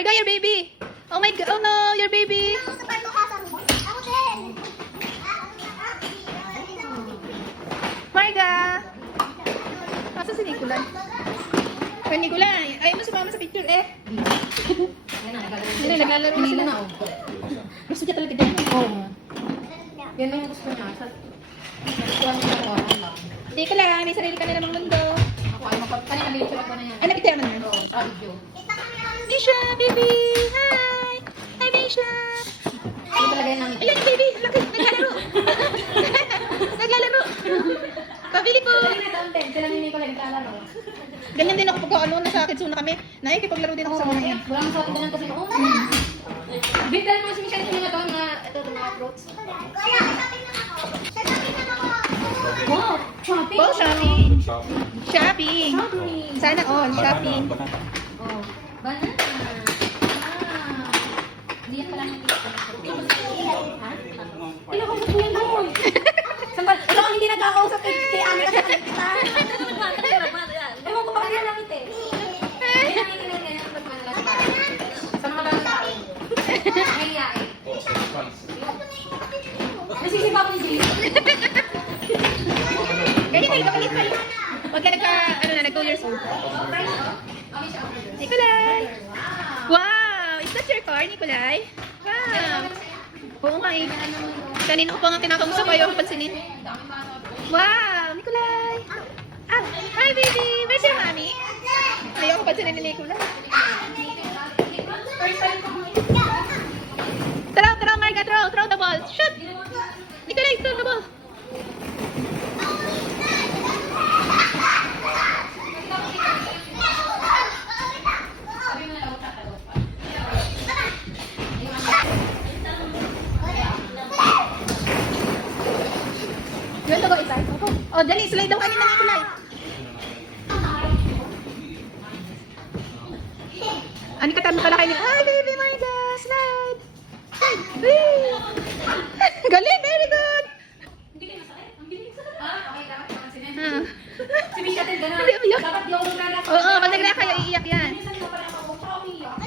Marga, your baby. Oh my God. Oh no, your baby. Marga. Asa si Nicolay? Kaya Nicolay, ayaw mo sumama sa picture eh. Hindi, naglalaro na sila. Gusto niya talaga dyan. Oo. Yan ang gusto niya. Nicolay, may sarili ka na namang mundo. Ako ay kanina may picture ako na yan. Ay, napicture mo na yun? Oo, sa video. Misha, baby! Hi! Hi, Misha! Ano talaga yan namin? Ayan, baby! Laki! Naglalaro! Naglalaro! Pabili po! Sila ni Nico naglalaro. Ganyan din ako pagka ano, nasa Kitsuna kami. Nakikipaglaro din ako sa mga yan. Wala mo sa akin ganyan kasi noon. Bigyan mo si Michelle yung mga to, itong mga fruits. Wow! Shopping! Oh, shopping! Shopping. Shopping! Shopping! Sana all, shopping! Oh, banana! Ah! Hindi yan pala ng ha? Kinakausap mo yan doon! Sambal, ikaw ang hindi nagkakausap kay Ana kasi kita. Ewan ko bakit yan lang ito eh. Ganyan ang pagmanala sa bahay. Sa mga bagong tao. Kaya eh. Nasisipa ko ni Jay. Ganyan tayo, kapalit tayo. Huwag ka nag 2 years old. Nicolay! Wow! Is that your car, Nicolay? Wow! Oo nga eh. Kanina ko pa nga kinakausap, ayaw ko pansinin. Wow! Nicolay! Ah! Hi, baby! Where's your mommy? Ayaw ko pansinin ni Nicolay. Throw, Marga! Throw the ball! Shoot! Nicolay, throw the ball! You want to go inside? Oh, dali, slide daw kami ng Nicolay. Ano ka tama pala kayo? Hi, baby Marga! Slide! Slide! Whee! Galing! Very good! Hindi kayo masakit? Ang bilis sa kanila. Okay, dapat naman sila. Ah. Si Michelle gano'n. Hindi, umiyak. Dapat yung naglalak. Oo, pag nagla kayo, iiyak yan. Minsan ka pala ako, umiyak.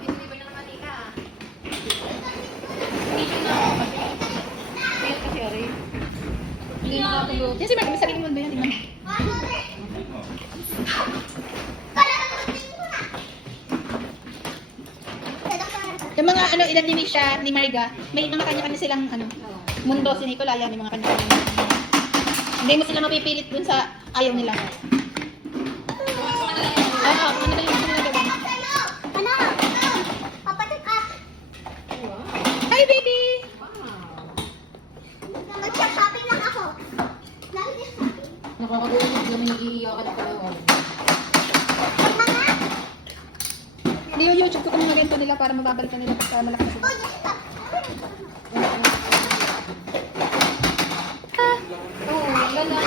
Binili ko na naman ika. Hindi nakatulog. Yan si Marga, may sarili mundo yan. Tingnan. Yung mga ano, ilan ni Misha, ni Marga, may mga kanya-kanya silang ano, mundo si Nicolay, yan, may mga kanya-kanya. Hindi mo sila mapipilit dun sa ayaw nila. Oo, ano na yung gusto nila gawin. Hi, baby! Nakakatulog naman nag-iiyak ka na pala. Hindi yung YouTube ko kung mga ganito nila para mababalikan nila pagka malaki na sila. Oo, ganda.